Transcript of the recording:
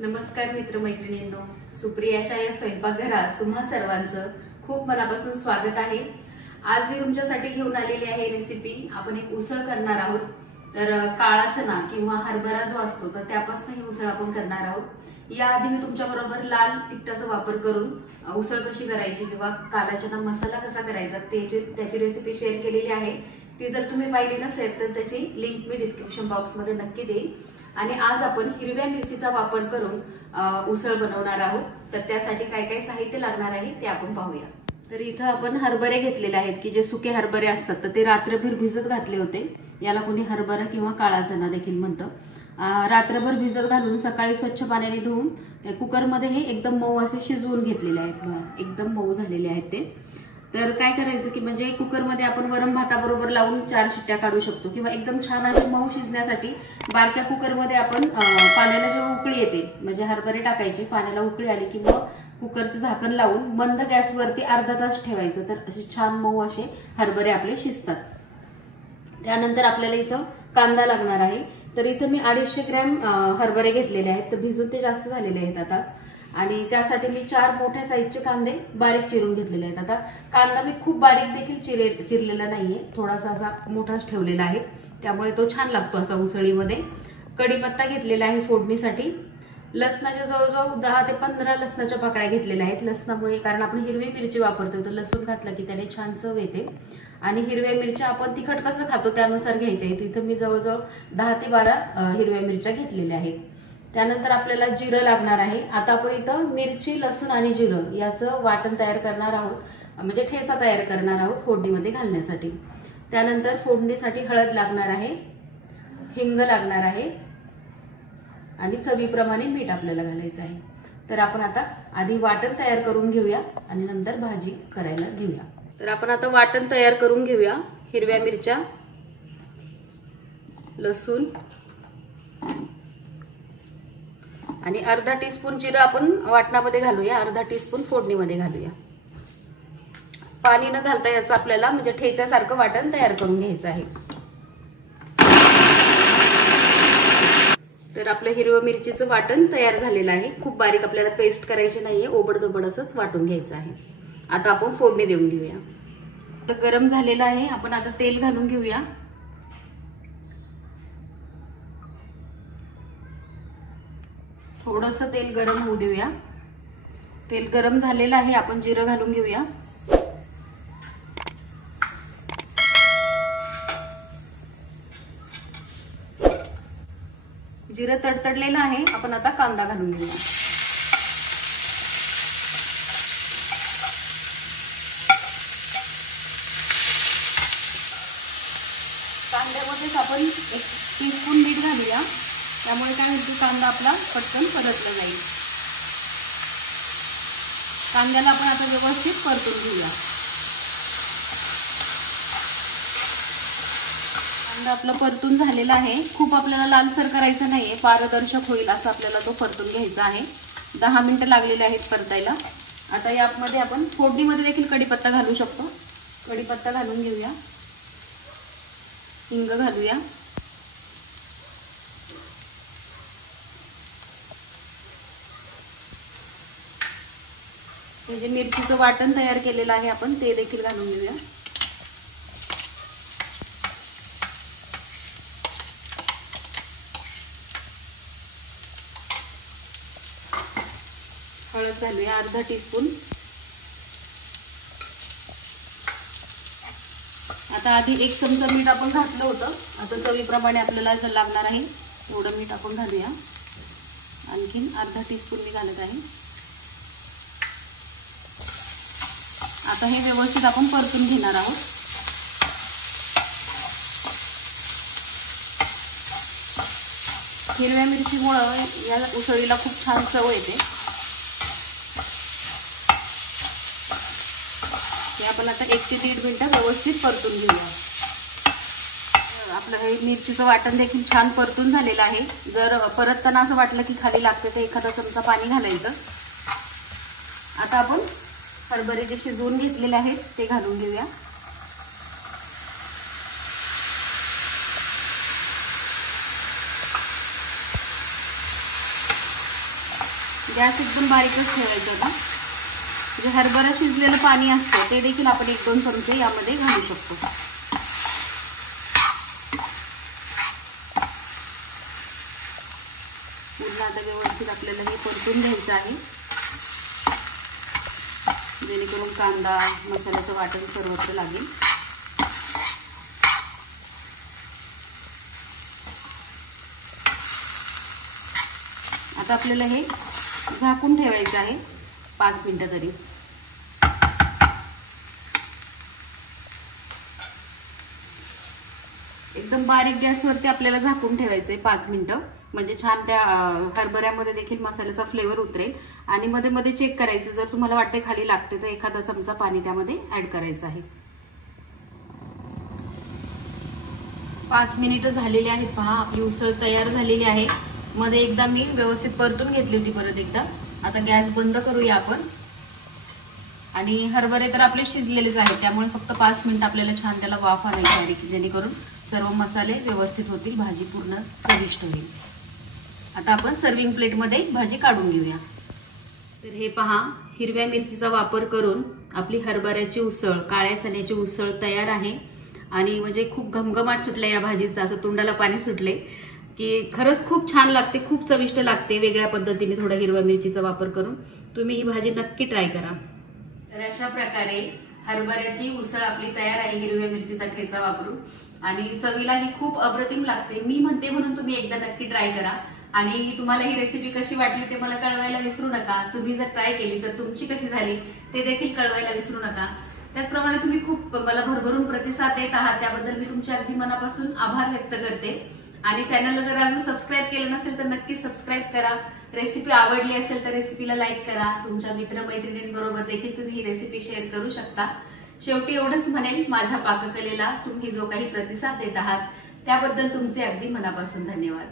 नमस्कार मित्रमैत्रिणींनो, सुप्रियाच्या या स्वयंपाकघरात तुम्हा सर्वांचं खूप मनापासून स्वागत आहे। आज मी तुमच्यासाठी घेऊन आलेली आहे रेसिपी। आपण एक उसळ करणार आहोत। तर काळा चणा किंवा हरभरा जो असतो तर त्यापासून ही उसळ आपण करणार आहोत। याआधी मी तुमच्याबरोबर लाल तिखटाचा वापर करून उसळ कशी करायची किंवा काला चणा मसाला कसा करायचा त्याची रेसिपी शेअर केलेली आहे। ती जर तुम्ही पाहिली नसेल तर त्याची लिंक मी डिस्क्रिप्शन बॉक्स मध्ये नक्की देईन। आणि आज आपण हिरव्या मिरचीचा वापर करून उसळ बनवणार आहोत। तर त्यासाठी काय काय साहित्य लागणार आहे ते आपण पाहूया। तर इथं आपण हरभरे घेतलेले आहेत की जे सुके हरभरे असतात तर ते रात्रभर भिजत घातले होते। याला कोणी हरभरा किंवा काळा चणा देखील म्हणतं। रात्रभर भिजत घालून सकाळी स्वच्छ पाण्याने धुवून कुकर मध्ये हे एकदम मऊ असे शिजवून घेतलेले आहेत। एकदम मऊ झालेले आहेत ते। तर काय करायचं की म्हणजे कुकर मध्ये आपण वरम भाताबरोबर लावून 4 शिट्ट्या काढू शकतो किंवा एकदम छान अशी मऊ शिजण्यासाठी बारक्या कुकर मध्ये आपण पाण्याला जेव्हा उकळी येते म्हणजे हरभरे टाकायचे, पाण्याला उकळी आली की मग कुकरचं झाकण लावून बंद गॅसवरती अर्धा तास ठेवायचं। तर असे छान मऊ असे हरभरे आपले शिजतात। त्यानंतर आपल्याला इथं कांदा लागणार आहे। तर इथं मी 250 ग्रॅम हरभरे घेतलेले आहेत। तर भिजून ते जास्त झालेले आहेत आता। आणि त्यासाठी मी 4 मोठ्या साईजचे कांदे बारीक चिरून घेतलेले आहेत। आता कांदा मी खूप बारीक देखील चिरलेला नाहीये, थोडासा असा मोठाच ठेवलेला आहे, त्यामुळे तो छान लागतो असा उसळीमध्ये। कढीपत्ता घेतलेला आहे फोडणीसाठी। लसणाच्या जवळजवळ 10 ते 15 लसणाच्या पाकळ्या घेतलेल्या आहेत। लसणामुळे कारण आपण हिरवी मिरची वापरतो तर लसूण घातलं की त्याने छान चव येते। आणि हिरव्या मिरच्या आपण तिखट कसं खातो त्यानुसार घ्यायच्या आहेत। इथं मी जवळजवळ 10 ते 12 हिरव्या मिरच्या घेतलेल्या आहेत। त्यानंतर आपल्याला जिरं लागणार आहे। आता आपण इथं मिरची, लसूण आणि जिरं याचं वाटण तयार करणार आहोत, म्हणजे ठेचा तयार करणार आहोत फोडणीमध्ये घालण्यासाठी। त्यानंतर फोडणीसाठी हळद लागणार आहे, हिंग लागणार आहे आणि चवीप्रमाणे मीठ आपल्याला घालायचं आहे। तर आपण आता आधी वाटण तयार करून घेऊया आणि नंतर भाजी करायला घेऊया। तर आपण आता वाटण तयार करून घेऊया। हिरव्या मिरच्या, लसूण आणि अर्धा टीस्पून जिरं आपण वाटणामध्ये घालूया, अर्धा टीस्पून फोडणीमध्ये घालूया। पाणी न घालता याचं आपल्याला म्हणजे ठेच्यासारखं वाटण तयार करून घ्यायचं आहे। तर आपलं हिरव्या मिरचीचं वाटण तयार झालेलं आहे। खूप बारीक आपल्याला पेस्ट करायची नाहीये, ओबडधोबड असंच वाटून घ्यायचं आहे। आता आपण फोडणी देऊन घेऊया। गरम झालेलं आहे, आपण आता तेल घालून घेऊया। थोडंसं तेल गरम होऊ देऊया। तेल गरम झालेलं आहे, आपण जिरं घालून घेऊया। जिरं तडतडलेलं आहे, आपण आता कांदा घालून घेऊया। कांद्यामध्येच आपण 1 टीस्पून मीठ घालूया, त्यामुळे काय होईल कांदा आपला पटकन परतला जाईल। कांद्याला आपण आता व्यवस्थित परतून घेऊया। कांदा आपला परतून झालेला आहे। खूप आपल्याला लालसर करायचं नाहीये, पारदर्शक होईल असं आपल्याला तो परतून घ्यायचा आहे। 10 मिनिटं लागलेले आहेत परतायला। आता यामध्ये आपण फोडणीमध्ये देखील कढीपत्ता घालू शकतो। कढीपत्ता घालून घेऊया, हिंग घालूया, म्हणजे मिरचीचं वाटण तयार केलेलं आहे आपण ते देखील घालून घेऊया। हळद घालूया अर्धा टीस्पून। आता आधी 1 चमचा मीठ आपण घातलं होतं, आता चवीप्रमाणे आपल्याला जर लागणार आहे एवढं मीठ आपण घालूया। आणखीन अर्धा टीस्पून मी घालत आहे। आता हे व्यवस्थित आपण परतून घेणार आहोत। हिरव्या मिरचीमुळे या उसळीला खूप छान चव येते। हे आपण आता 1 ते 1.5 मिनिटं व्यवस्थित परतून घेऊया। आपलं हे मिरचीचं वाटण देखील छान परतून झालेलं आहे। जर परतताना असं वाटलं की खाली लागते तर एखादा चमचा पाणी घालायचं। आता आपण हरभरे जे शिजवून घेतलेले आहेत ते घालून घेऊया। गॅस एकदम बारीकच ठेवायचा होता. जे हरभरा शिजलेलं पाणी असतं ते देखील आपण 1-2 चमचे यामध्ये घालू शकतो. पुन्हा आता व्यवस्थित आपल्याला हे परतून घ्यायचं आहे, जेणेकरून कांदा मसाल्याचं वाटण सर्वत्र लागेल. आता आपल्याला हे झाकून ठेवायचं आहे 5 मिनिटं तरी. एकदम बारीक गॅसवरती आपल्याला झाकून ठेवायचंय 5 मिनिटं, म्हणजे छान त्या हरभऱ्यामध्ये देखील मसाल्याचा फ्लेवर उतरेल. आणि मध्ये मध्ये चेक करायचं, जर तुम्हाला वाटते खाली लागते तर एखादा चमचा पाणी त्यामध्ये ऍड करायचं आहे. 5 मिनिटं झालेली आहेत. पहा आपली उसळ तयार झालेली आहे. मध्ये एकदा मी व्यवस्थित परतून घेतली होती परत एकदा. आता गॅस बंद करूया आपण. आणि हरभरे तर आपले शिजलेलेच आहेत, त्यामुळे फक्त 5 मिनिटं आपल्याला छान त्याला वाफ आणायची आहे, जेणेकरून सर्व मसाले व्यवस्थित होतील, भाजी पूर्ण चविष्ट होईल. आता आपण सर्विंग प्लेटमध्ये भाजी काढून घेऊया. तर हे पहा, हिरव्या मिरचीचा वापर करून आपली हरभऱ्याची उसळ, काळ्या चण्याची उसळ तयार आहे. आणि म्हणजे खूप घमघमाट सुटला या भाजीचा, असं तोंडाला पाणी सुटले की खरंच खूप छान लागते, खूप चविष्ट लागते. वेगळ्या पद्धतीने थोडा हिरव्या मिरचीचा वापर करून तुम्ही ही भाजी नक्की ट्राय करा. तर अशा प्रकारे हरभऱ्याची उसळ आपली तयार आहे हिरव्या मिरचीचा ठेचा वापरून. आणि चवीला ही खूप अप्रतिम लागते. मी म्हणते म्हणून तुम्ही एकदा नक्की ट्राय करा. आणि तुम्हाला ही रेसिपी कशी वाटली ते मला कळवायला विसरू नका. तुम्ही जर ट्राय केली तर तुमची कशी झाली ते देखील कळवायला विसरू नका. त्याचप्रमाणे तुम्ही खूप मला भरभरून प्रतिसाद देत आहात, त्याबद्दल मी तुमच्या अगदी मनापासून आभार व्यक्त करते. आणि चॅनलला जर अजून सबस्क्राईब केलं नसेल तर नक्की सबस्क्राईब करा. रेसिपी आवडली असेल तर रेसिपीला लाईक करा. तुमच्या मित्रमैत्रिणींबरोबर देखील तुम्ही ही रेसिपी शेअर करू शकता. शेवटी एवढंच म्हणेल, माझ्या पाककलेला तुम्ही जो काही प्रतिसाद देत आहात त्याबद्दल तुमचे अगदी मनापासून धन्यवाद.